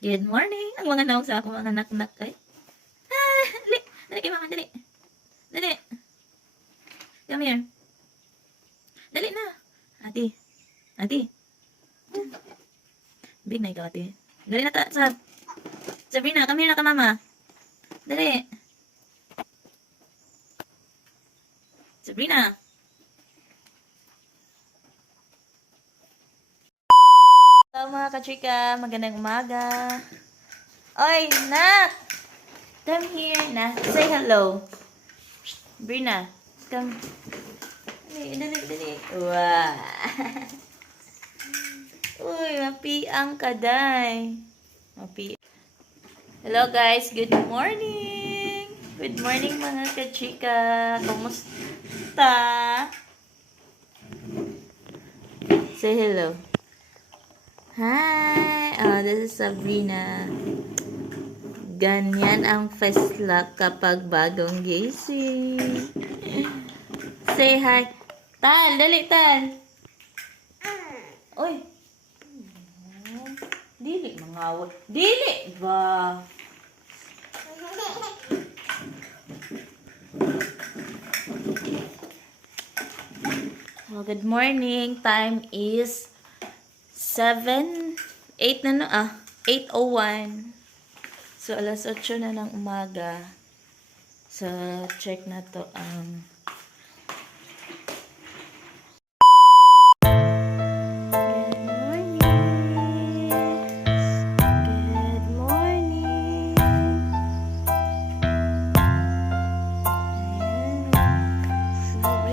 Good morning. Ang mga naong sa ako, mga nak-nak ay. Dali. Dali kay mama, dali. Dali. Come here. Dali na. Ate. Ate. Big na ikaw, ate. Dali na ta, sa. Sabrina, come here na ka, mama. Dali. Sabrina. Hello mga kachika. Magandang umaga. Oy, nak. Come here na. Say hello. Sabrina. Come. Dali, dali, dali. Wow. Uy, mapiang kaday. Mapi. Hello guys, good morning. Good morning mga kachika. Kumusta? Say hello. Hi. Oh, this is Sabrina. Ganyan ang first look kapag bagong gising. Say hi. Tal, dali tal. Uy. Dili mangawat. Dili ba? Oh, good morning. Time is 8 na 8:01. So alas 8 na ng umaga. So check na to ang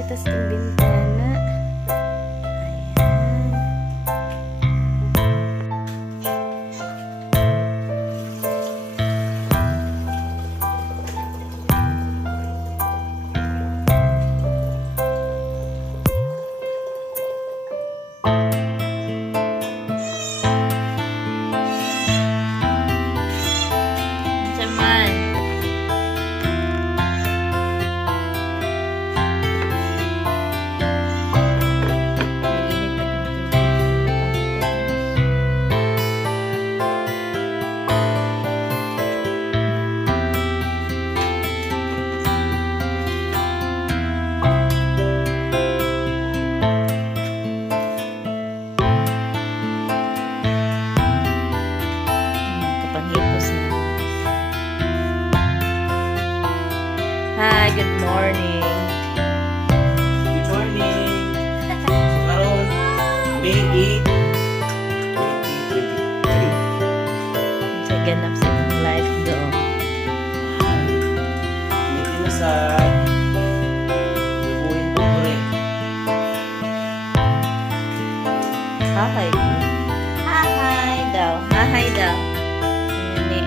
tas yung bintana. Saman. Hi, good morning. Good morning. So karon May 8, 2023. Sa ganap sa inyong life doon. Dito na sa Bubuhin Bukure. Hahay. Hahay daw. Hahay daw. Ayan eh.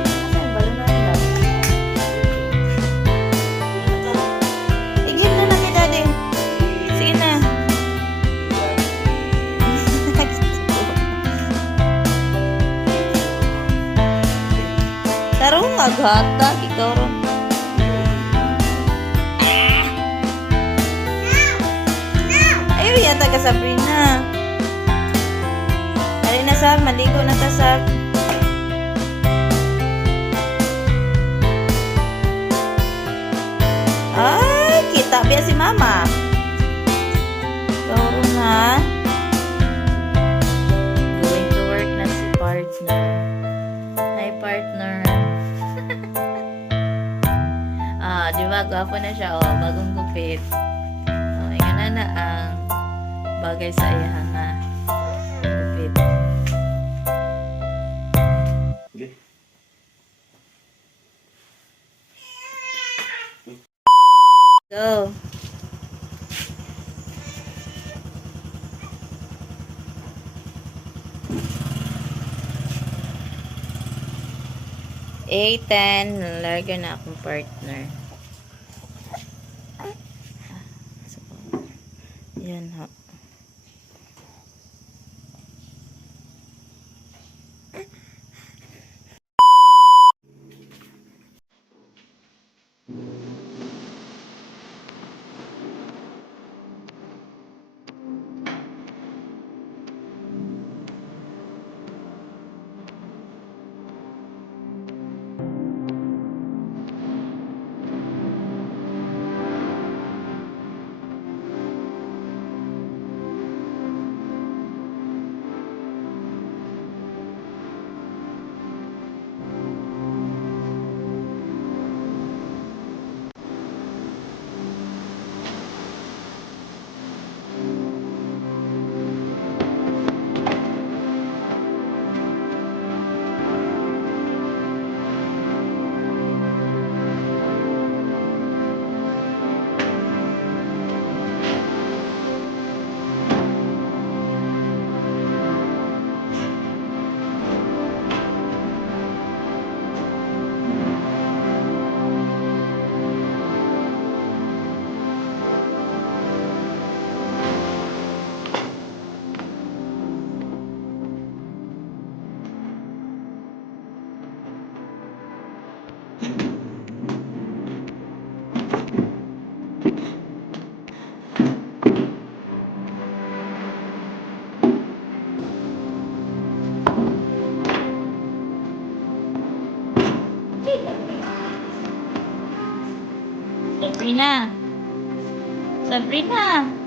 Asan ba na daw? Igil na lang ni daddy. Sige na. Tarong maghatak. Ikaw ron. Ayaw yata ka, Sabrina. Dali na, Sab. Maligo na ka, Sab. Ay, kita biya si Mama. Toro na. Going to work na si partner. Hi, partner. Di ba? Gwapo na siya, oh. Bagong gupit. Oh, yan na ang bagay sa iya nga. Gupit. Okay. Go. A10, larga na akong partner. Yan ha. Sabrina. Sabrina.